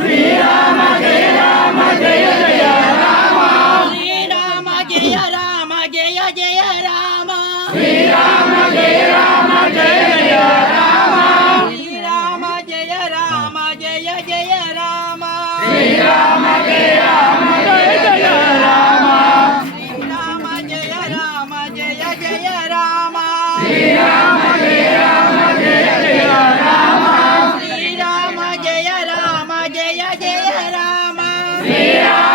Srirama Jaya Rama Jaya Jaya Rama Srirama Jaya Rama Jaya Jaya Rama Srirama Jaya Rama Jaya Jaya Rama Srirama Jaya Rama Jaya Jaya Rama Srirama Jaya Rama Jaya Jaya Rama Srirama Jaya Rama Jaya Jaya Rama Srirama Jaya Rama Jaya Jaya Rama Srirama Jaya Rama Jaya Jaya Rama Srirama